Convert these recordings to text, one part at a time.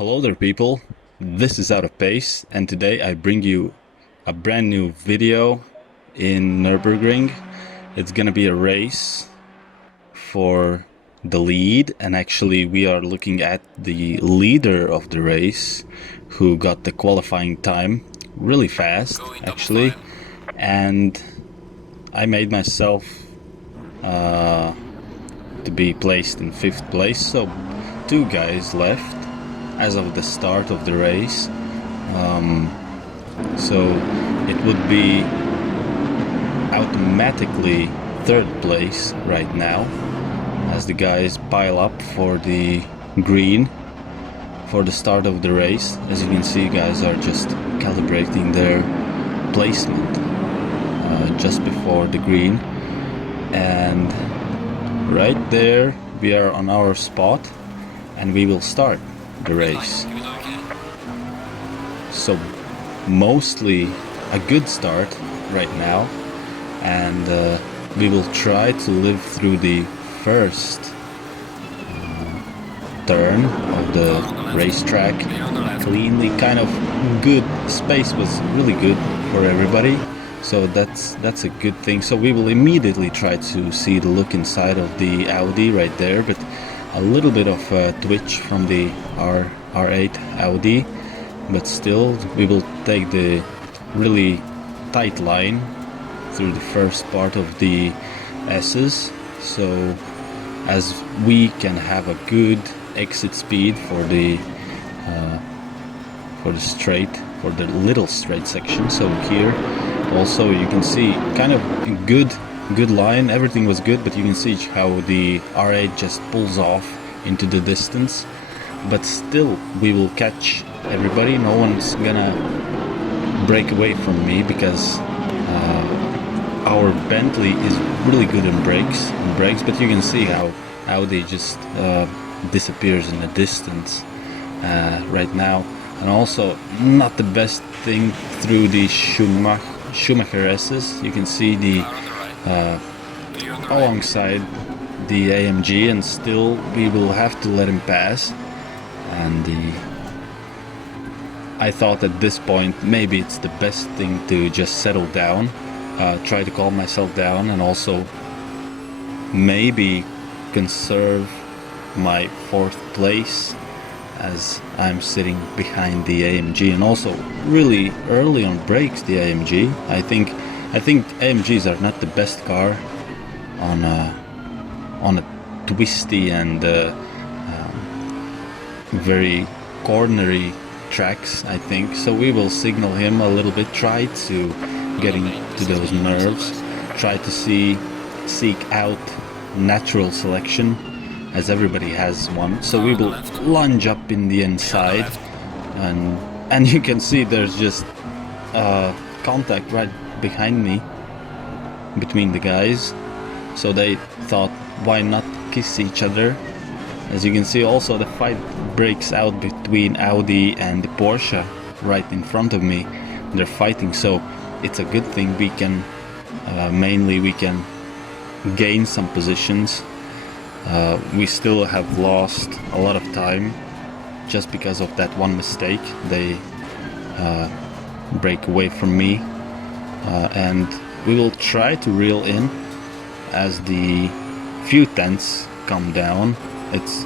Hello there people, this is Out of Pace and today I bring you a brand new video in Nürburgring. It's gonna be a race for the lead, and actually we are looking at the leader of the race who got the qualifying time really fast actually, and I made myself to be placed in 5th place, so 2 guys left as of the start of the race. So it would be automatically 3rd place right now as the guys pile up for the green for the start of the race. As you can see, guys are just calibrating their placement just before the green, and right there we are on our spot and we will start the race. So mostly a good start right now, and we will try to live through the first turn of the racetrack cleanly. Kind of good, space was really good for everybody, so that's a good thing. So we will immediately try to see the look inside of the Audi right there, but a little bit of twitch from the R8 Audi, but still we will take the really tight line through the first part of the S's, so as we can have a good exit speed for the little straight section. So here also you can see kind of good line, everything was good, but you can see how the R8 just pulls off into the distance, but still we will catch everybody. No one's gonna break away from me because our Bentley is really good in brakes, but you can see how Audi just disappears in the distance right now. And also not the best thing through the Schumacher S's. You can see the alongside the AMG, and still we will have to let him pass. And I thought at this point maybe it's the best thing to just settle down, try to calm myself down, and also maybe conserve my 4th place as I'm sitting behind the AMG, and also really early on brakes the AMG. I think AMGs are not the best car on a twisty and very cornery tracks, I think. So we will signal him a little bit, try to getting to those nerves, try to seek out natural selection, as everybody has one. So we will lunge up in the inside, and you can see there's just contact right behind me between the guys, so they thought why not kiss each other. As you can see also the fight breaks out between Audi and the Porsche right in front of me. They're fighting, so it's a good thing. We can mainly we can gain some positions. We still have lost a lot of time just because of that one mistake. They break away from me, and we will try to reel in as the few tenths come down. It's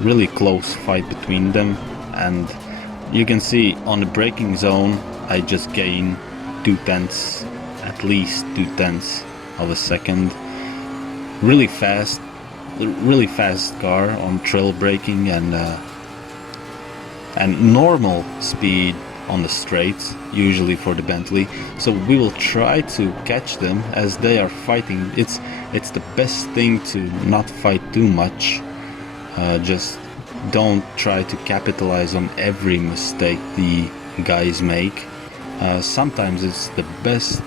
really close fight between them, and you can see on the braking zone I just gain 2 tenths, at least 2 tenths of a second. Really fast car on trail braking and normal speed on the straights usually for the Bentley. So we will try to catch them as they are fighting. It's the best thing to not fight too much. Just don't try to capitalize on every mistake the guys make. Sometimes it's the best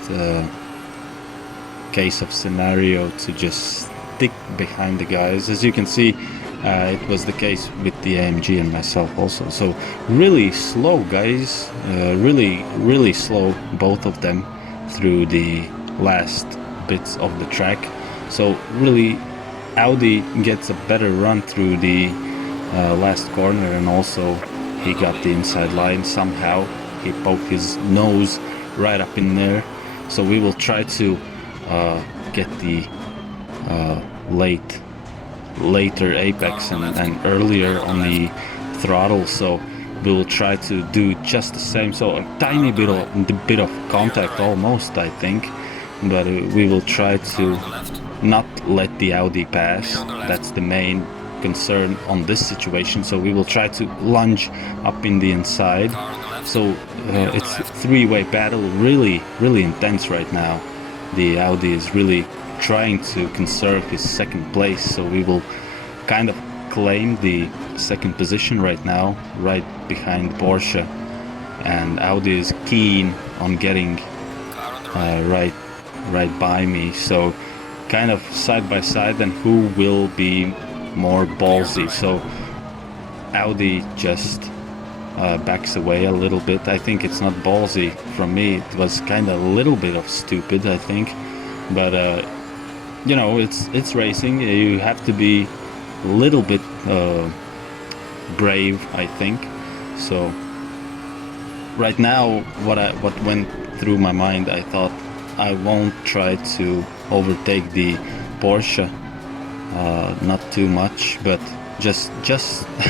case of scenario to just stick behind the guys. As you can see, it was the case with the AMG and myself also. So really slow guys, really slow, both of them, through the last bits of the track. So really Audi gets a better run through the last corner, and also he got the inside line somehow. He poked his nose right up in there. So we will try to get the later apex and earlier on the throttle. So we will try to do just the same. So a tiny bit of contact almost, I think, but we will try to not let the Audi pass. That's the main concern on this situation. So we will try to lunge up in the inside. So it's a three-way battle, really intense right now. The Audi is really trying to conserve his second place, so we will kind of claim the second position right now, right behind Porsche, and Audi is keen on getting right by me. So kind of side by side, and who will be more ballsy. So Audi just backs away a little bit. I think it's not ballsy from me, it was kind of a little bit of stupid, I think, but you know, it's racing. You have to be a little bit brave, I think. So right now, what went through my mind, I thought I won't try to overtake the Porsche, not too much, but just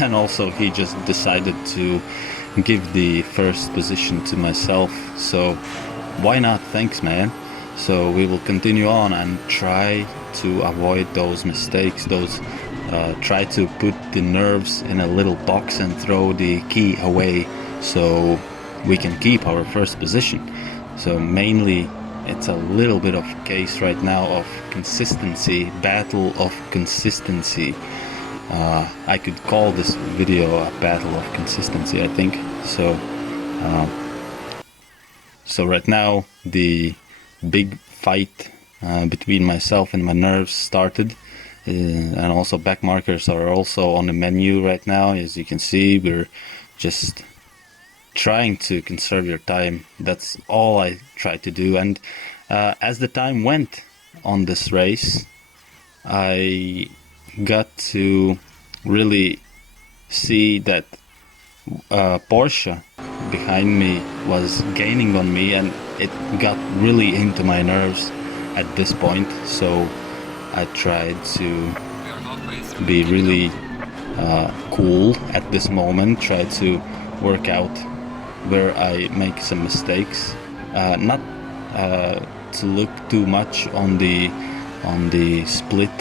and also he just decided to give the first position to myself, so why not? Thanks, man. So we will continue on and try to avoid those mistakes, those try to put the nerves in a little box and throw the key away so we can keep our first position. So mainly it's a little bit of case right now of consistency, battle of consistency. I could call this video a battle of consistency, I think. So right now the big fight between myself and my nerves started, and also back markers are also on the menu right now. As you can see, we're just trying to conserve your time. That's all I try to do. And as the time went on this race, I got to really see that Porsche behind me was gaining on me, and it got really into my nerves at this point. So I tried to be really cool at this moment, try to work out where I make some mistakes, not to look too much on the split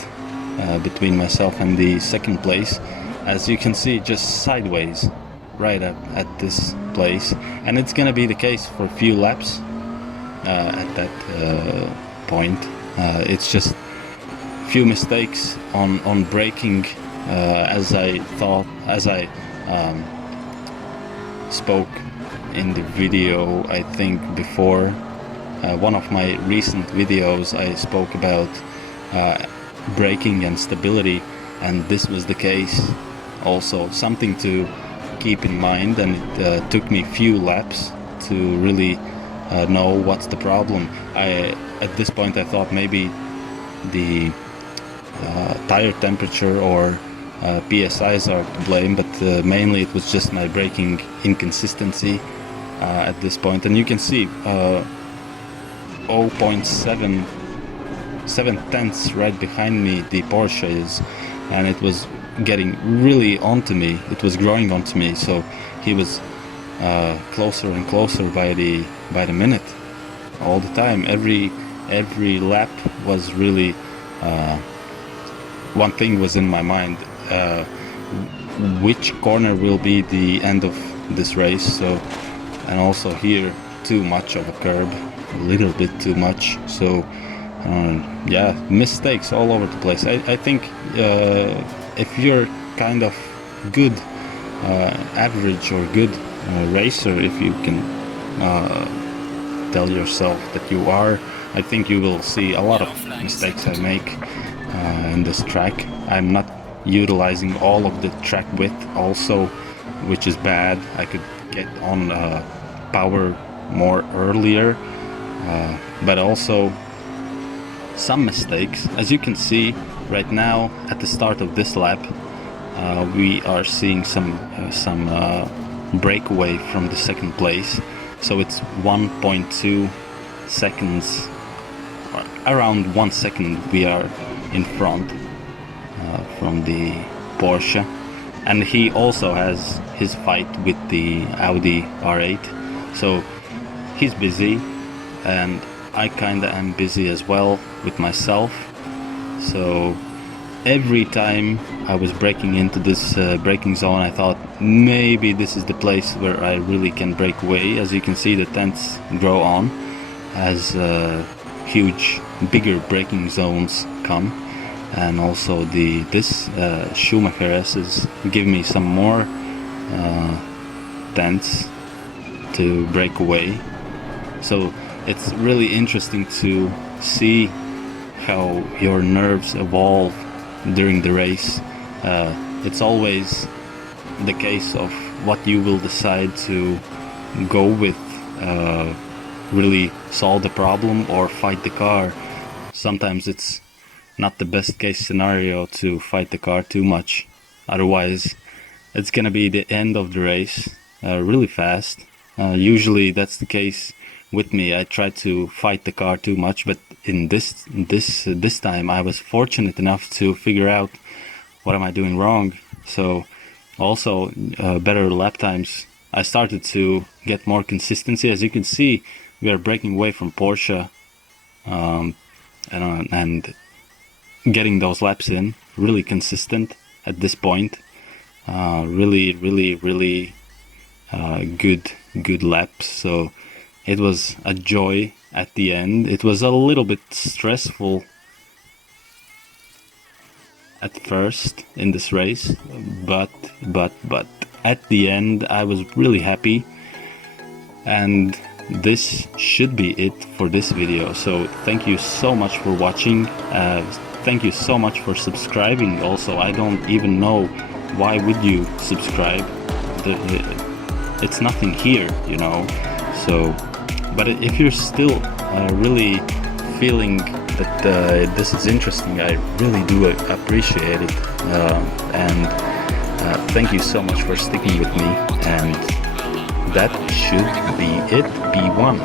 between myself and the second place. As you can see, just sideways right at this place, and it's gonna be the case for a few laps at that point. It's just few mistakes on braking, as I spoke in the video, I think before one of my recent videos, I spoke about braking and stability, and this was the case also. Something to keep in mind, and it took me a few laps to really know what's the problem. At this point I thought maybe the tire temperature or PSIs are to blame, but mainly it was just my braking inconsistency at this point. And you can see 0.7 tenths right behind me the Porsche is, and it was getting really onto me, it was growing onto me. So he was closer and closer by the minute, all the time. Every lap was really one thing was in my mind, which corner will be the end of this race. So, and also here, too much of a curb, a little bit too much. So yeah, mistakes all over the place. I think if you're kind of good average or good racer, if you can tell yourself that you are, I think you will see a lot of mistakes I make in this track. I'm not utilizing all of the track width also, which is bad. I could get on power more earlier, but also some mistakes. As you can see right now at the start of this lap, we are seeing some breakaway from the second place. So it's 1.2 seconds, around 1 second we are in front from the Porsche. And he also has his fight with the Audi R8, so he's busy, and I kinda am busy as well with myself. So every time I was breaking into this braking zone, I thought maybe this is the place where I really can break away. As you can see, the tents grow on as huge, bigger braking zones come, and also this Schumacher S's give me some more tents to break away. So it's really interesting to see how your nerves evolve during the race. It's always the case of what you will decide to go with, really solve the problem or fight the car. Sometimes it's not the best case scenario to fight the car too much, otherwise it's gonna be the end of the race really fast. Usually that's the case with me. I try to fight the car too much, but in this time I was fortunate enough to figure out what am I doing wrong. So also better lap times. I started to get more consistency. As you can see, we are breaking away from Porsche and getting those laps in really consistent at this point. Really good laps. So it was a joy at the end. It was a little bit stressful at first in this race, but at the end I was really happy. And this should be it for this video. So thank you so much for watching. Thank you so much for subscribing. Also, I don't even know why would you subscribe. It's nothing here, you know. So but if you're still really feeling that this is interesting, I really do appreciate it. And thank you so much for sticking with me. And that should be it, B1.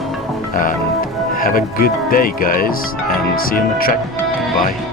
Have a good day, guys, and see you on the track. Bye.